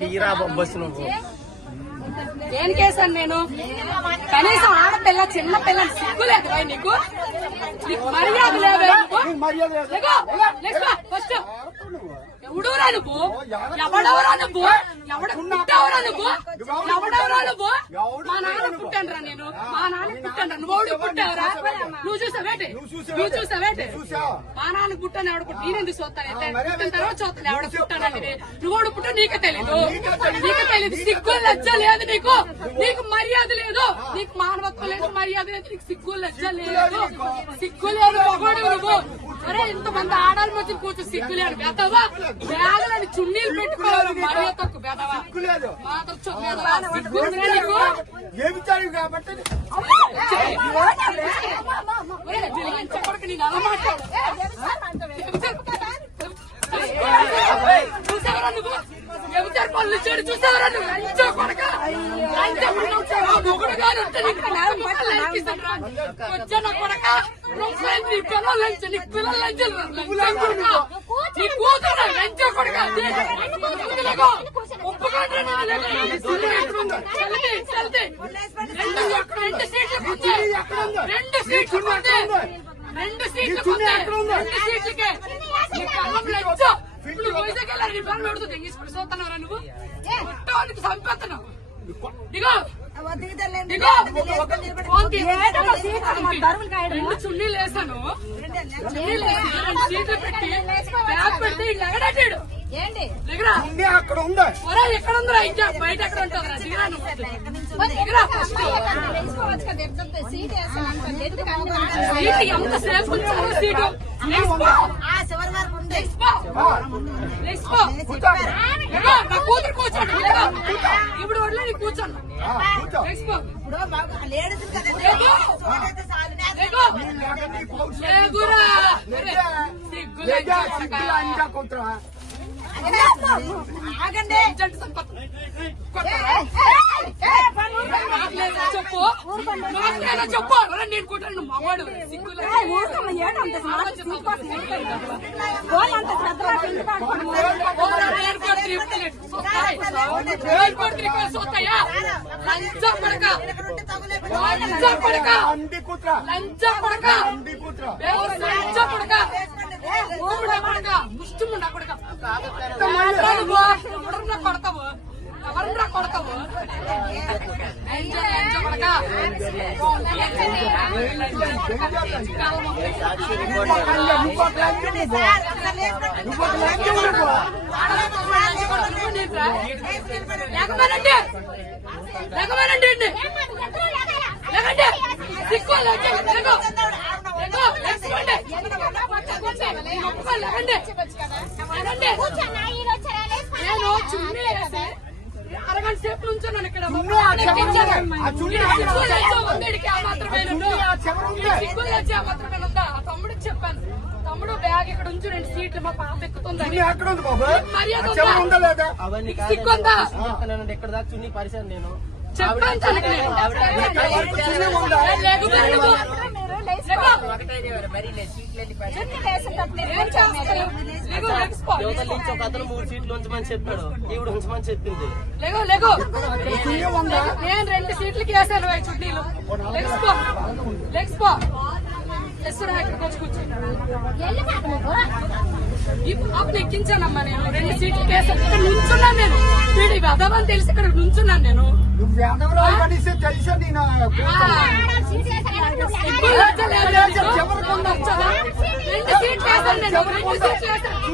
తీరా బస్సు నువ్వు ఏం చేశాను నేను? కనీసం ఆడపిల్ల చిన్న పిల్ల సిగ్గు లేదు భయ్ నీకు? నీకు మర్యాద లేదా. ఫస్ట్. ఎవడురా నువ్వు? ఎవడెవరా నువ్వు? ఎవడ పుట్టావురా నువ్వు? ఎవడెవరా నువ్వు? మా నాన్న పుట్టానురా నేను. మా నాన్న నువ్వు ఎవడు పుట్టావురా? నువ్వు చూసావేటి నువ్వు చూసావేటి మా నాన్న పుట్టాను ఎవడ పుట్టి చూస్తాను పుట్టిన తర్వాత చూస్తాను. ఎవడ పుట్టానని నువ్వు ఎవడు పుట్టా నీకే తెలీదు. నీకే తెలీదు. సిగ్గు లజ్జ లేదు నీకు? నీకు మర్యాద లేదు. నీకు మానవత్వం లేదు మర్యాద లేదు. నీకు సిగ్గు లజ్జ లేదు. సిగ్గు లేదు మగోడు నువ్వు. అరే ఇంతమంది ఆడాలి మధ్య కూర్చో సిగ్గు లేదు బెదవా బ్యాగులని చున్నీలు పెట్టుకోవాలి మర్యాద తక్కువ బెదవా సిగ్గు కాబట్టి? నేను అలా మాట్లాడు. చూసావరా నువ్వు ఎవరు పనులు చేయడు చూసావరా నువ్వు లంచం కొడక లంచం కొడుకు మొగుడు గారు. వచ్చానా కొడక నీ పిల్లలు లంచం నీ పిల్లలు లంచం కూతురు లంచం కొడక. రెండు సీట్లు రెండు సీట్లు రెండు సీట్లు రెండు సీట్లకే. ఇప్పుడు వైజాగ్ వెళ్ళాలి నీ పెడుతుంది ఇంగ్లీష్ నువ్వు? చంపేస్తున్నావు. చున్నీలు వేసాను. పెట్టి బ్యాగ్ పెడితే ఏంటి? ఉంది అక్కడ ఉంది. ఎక్కడ ఉందిరా? ఇంకా బయట ఎక్కడ దిగరా దిగరా ఫస్ట్. కదా ఎంత సీట్ అనుకుంటున్నాను? సీట్ ఎంత సీటు. ఉంది. ఇప్పుడు వడ్లే నీ కూర్చోండి. ఇప్పుడు లేడీస్ సిగ్గులు ఆగండి. చెప్పు. నేను మగవాడు సిగ్గు లేక. లంచం లంచం లంచం లంచం కొడతావు? ఎవరురా కొడతావు? లంచం, కొడక. లేకమేనండి లేకమేనండి నేను చున్నీ అరగంట సేపు నుంచున్నాను ఇక్కడ. ఉందేడికి ఆ మాత్రమే ఆ మాత్రమే ఉందా? ఆ తమ్ముడికి చెప్పాను. తమ్ముడు బ్యాగ్ ఇక్కడ ఉంచు రెండు సీట్లు మా పాప బాబు? మర్యాద సిగ్గుందా ఎక్కడ దాకా చున్నీ పరిశాను నేను. అతను మూడు సీట్లు ఉంచమని చెప్పాడు. ఈవిడ ఉంచమని చెప్పింది. నేను రెండు సీట్లకి వేసాను చుట్టీలు పాపను ఎక్కించానమ్మా నేను. రెండు సీట్లకి వేసాను ఇక్కడ నుంచున్నాను నేను. వీడి వెదవని తెలిసి ఇక్కడ నుంచున్నాను నేను నువ్వు వేదవరాలు తెలుసా నేను? రెండు సీట్లు వేసాను నేను రెండు వేసాను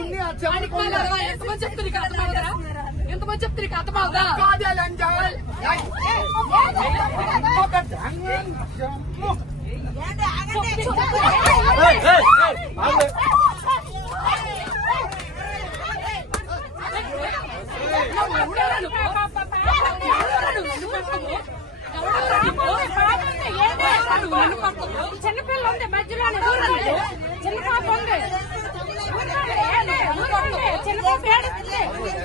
ఎంతమంది చెప్తే నీకు అర్థమవుతుందా ఎంతమంది చెప్తే నీకు అర్థమవుదా కాదే లంజా ఒకటి ఎవడెవరా నువ్వు? ఎవడెవరా నువ్వు? నన్ను పెడతావు? ఎవడెవరా నువ్వు? ఎవడెవరా నువ్వు? నన్ను పడతావు? చిన్నపిల్ల ఉంది మధ్యలో చిన్న పాప ఉంది చిన్న పాప ఏడుస్తుంది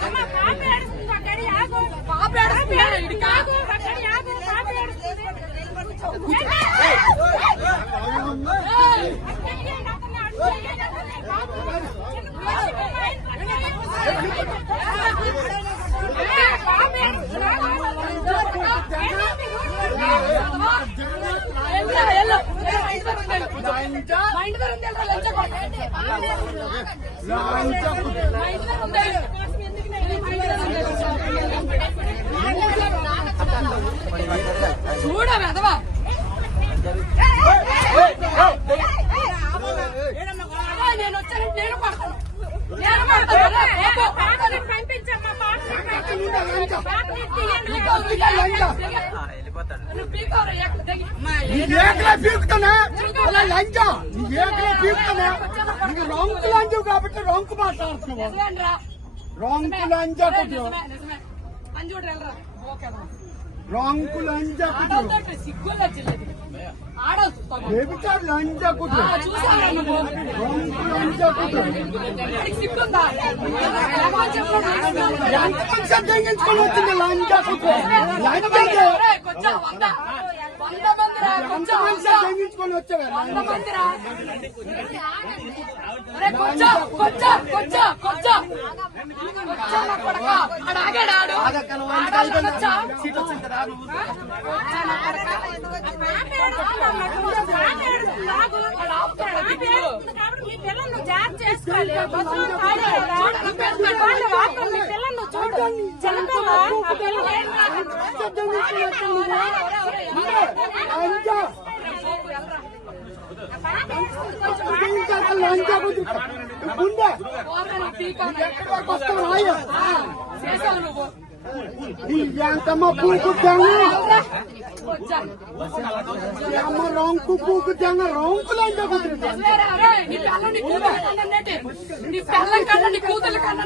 అమ్మ, పాప ఏడుస్తుంది అక్కడి ఆగు పాప ఏడుస్తుందా? ఈడికి ఆగు అక్కడి ఆగు పాప ఏడుస్తుంది ఏయ్! అక్కడి లంచ మా ఇంటి దగ్గర ఉంది వెళ్ళరా, లంచా కొడక. లంచ కుట్ర మా ఇంటి దగ్గర ఉంది. మా ఇంటి దగ్గర ఉంది. చూడ వెదవా నేను పడతాను పడతాను. పంపించమ్మా నిండా ఏకలే పీకుతానే అలా లంచ నీ ఏకలే పీకుతానే నీకు రొంకు లంచు కాబట్టి రొంకు మాట్లాడుతున్నావు? రొంకు లంచ. రొంకు లంచ బేబిచారు లంచ రొంకు? ఎంత మంచి వచ్చింది లంచ ఒరేయ్, కొంచెం వంద వంద కొంచెం కొంచెం కొంచెం కొంచెం జాగ్రత్త చేసుకోవాలి చూడు ఆ పిల్లలు అమ్మ రొంకు నీ కన్నా నీ కూతురు కన్నా